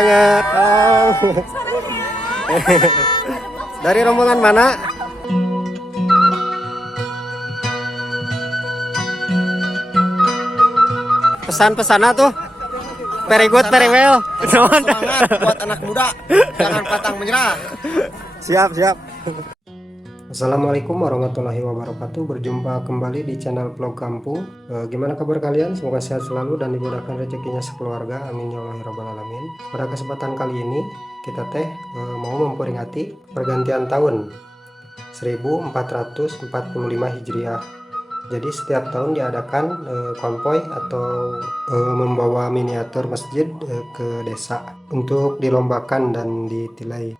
banget. Halo. Dari rombongan mana? Pesan-pesana tuh. Very good, very well. Semangat buat anak muda, jangan pantang menyerah. Siap, siap. Assalamualaikum warahmatullahi wabarakatuh. Berjumpa kembali di channel vlog kampung. Gimana kabar kalian? Semoga sehat selalu dan dimudahkan rezekinya sekeluarga. Amin ya Allah ya rabbal alamin. Pada kesempatan kali ini kita mau memperingati pergantian tahun 1445 Hijriah. Jadi setiap tahun diadakan konvoy atau membawa miniatur masjid ke desa untuk dilombakan dan ditilai.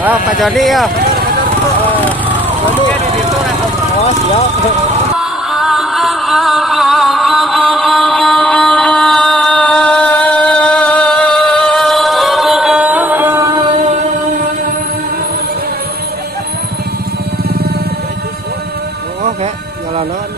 Oh, Pak Jody ya. Oh, siap. Oh, kayak jalanan.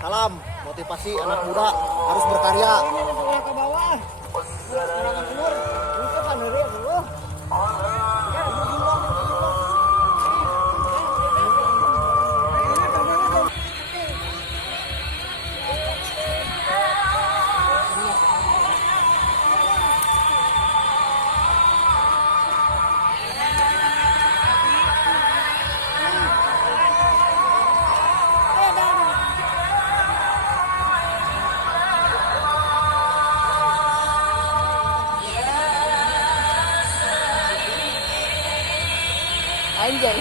Salam motivasi anak muda harus berkarya. Anjay.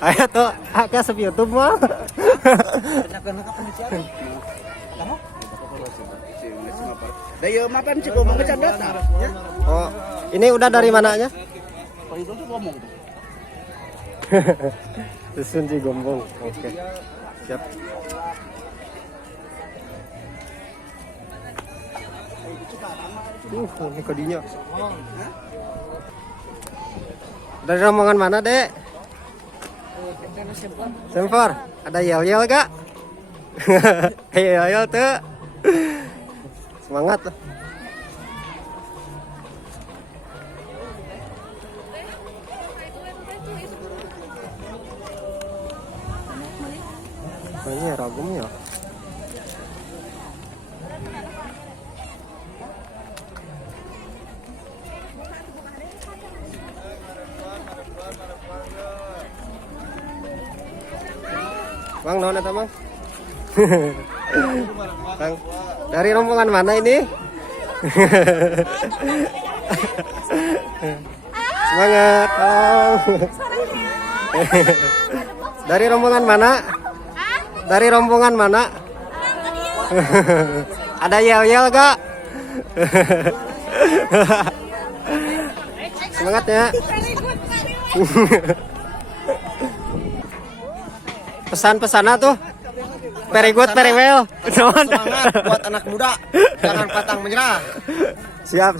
Ayo tuh, kayak sub YouTube mah. Daya makan cukup mengecanda. Oh, ini udah dari mananya? Oh itu tuh ngomong. Susun Cigombong. Oke. Siap. Ini kodinya. Dari rombongan mana, Dek? Sempor. Ada yel-yel gak? Yel-yel tuh. Semangat tuh. Oh, ini ragum ya. Bang, non eta Bang? Bang, dari rombongan mana ini? Semangat, Bang. Dari rombongan mana? Dari rombongan mana? Ada yel-yel gak? Semangat ya. Pesan-pesannya tuh very good, very well. Semangat buat anak muda, jangan pantang menyerah. Siap.